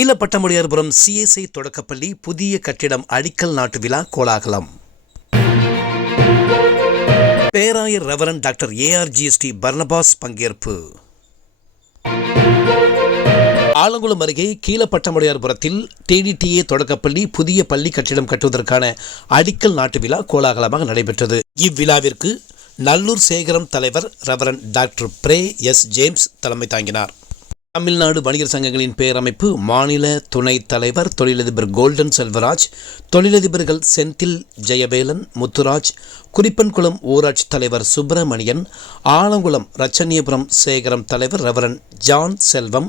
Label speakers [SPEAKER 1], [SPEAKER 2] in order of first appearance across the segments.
[SPEAKER 1] ஈழப்பட்டமுடியார்புரம் CSI தொடக்கப்பள்ளி புதிய கட்டிடம் அடிக்கல் நாட்டு விழா கோலாகலம். பேராயர் ரெவரன் டாக்டர் ஏஆர்ஜிஎஸ்டி பர்னபாஸ் பங்கேற்பு. ஆலங்குளம் அருகே கீழப்பட்டமுடையார்புரத்தில் டிடிடிஏ தொடக்கப்பள்ளி புதிய பள்ளி கட்டிடம் கட்டுவதற்கான அடிக்கல் நாட்டு விழா கோலாகலமாக நடைபெற்றது. இவ்விழாவிற்கு நல்லூர் சேகரம் தலைவர் ரெவரன் டாக்டர் பிரே எஸ் ஜேம்ஸ் தலைமை தாங்கினார். தமிழ்நாடு வணிகர் சங்கங்களின் பேரமைப்பு மாநில துணைத் தலைவர் தொழிலதிபர் கோல்டன் செல்வராஜ் தொழிலதிபர்கள் செந்தில் ஜெயவேலன் முத்துராஜ் குறிப்பன்குளம் ஊராட்சி தலைவர் சுப்பிரமணியன் ஆலங்குளம் ரச்சனியபுரம் சேகரம் தலைவர் ரெவரன் ஜான் செல்வம்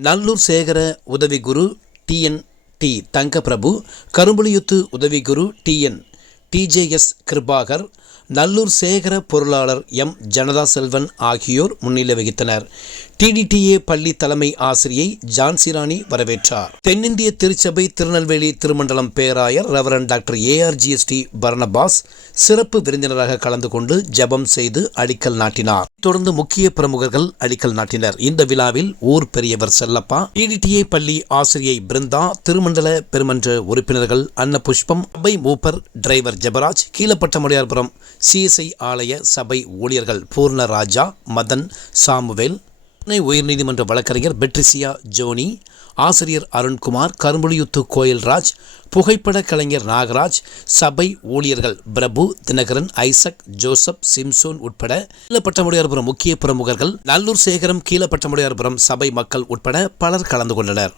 [SPEAKER 1] நல்லூர் சேகர உதவிகுரு டிஎன் டி தங்கப்பிரபு கரும்புலியுத்து உதவிகுரு டிஎன் டிஜேஎஸ் கிருபாகர் நல்லூர் சேகர பொருளாளர் எம். ஜனதா செல்வன் ஆகியோர் முன்னிலை வகித்தனர். டிடிடிஏ பள்ளி தலைமை ஆசிரியை ஜான்சிராணி வரவேற்றார். தென்னிந்திய திருச்சபை திருநெல்வேலி திருமண்டலம் பேராயர் ரெவரன் டாக்டர் ஏஆர்ஜிஎஸ்டி பர்னபாஸ் சிறப்பு விருந்தினராக கலந்து கொண்டு ஜெபம் செய்து அடிக்கல் நாட்டினார். தொடர்ந்து முக்கிய பிரமுகர்கள் அடிக்கல் நாட்டினர். இந்த விழாவில் ஊர் பெரியவர் செல்லப்பா டிடிடிஏ பள்ளி ஆசிரியை பிருந்தா திருமண்டல பெருமன்ற உறுப்பினர்கள் அன்ன புஷ்பம் மூப்பர் டிரைவர் ஜெபராஜ் கீழப்பட்டமுடையார்புரம் சிஎஸ்ஐ ஆலய சபை ஊழியர்கள் பூர்ணராஜா மதன் சாமுவேல் சென்னை உயர்நீதிமன்ற வழக்கறிஞர் பெட்ரிசியா ஜோனி ஆசிரியர் அருண்குமார் கரும்புலியுத்து கோயில்ராஜ் புகைப்பட கலைஞர் நாகராஜ் சபை ஊழியர்கள் Prabhu Dinakaran Isaac Joseph Simson உட்பட கீழப்பட்டமுடையார்புரம் முக்கிய பிரமுகர்கள் நல்லூர் சேகரம் கீழப்பட்டமுடையார்புரம் சபை மக்கள் உட்பட பலர் கலந்து கொண்டனர்.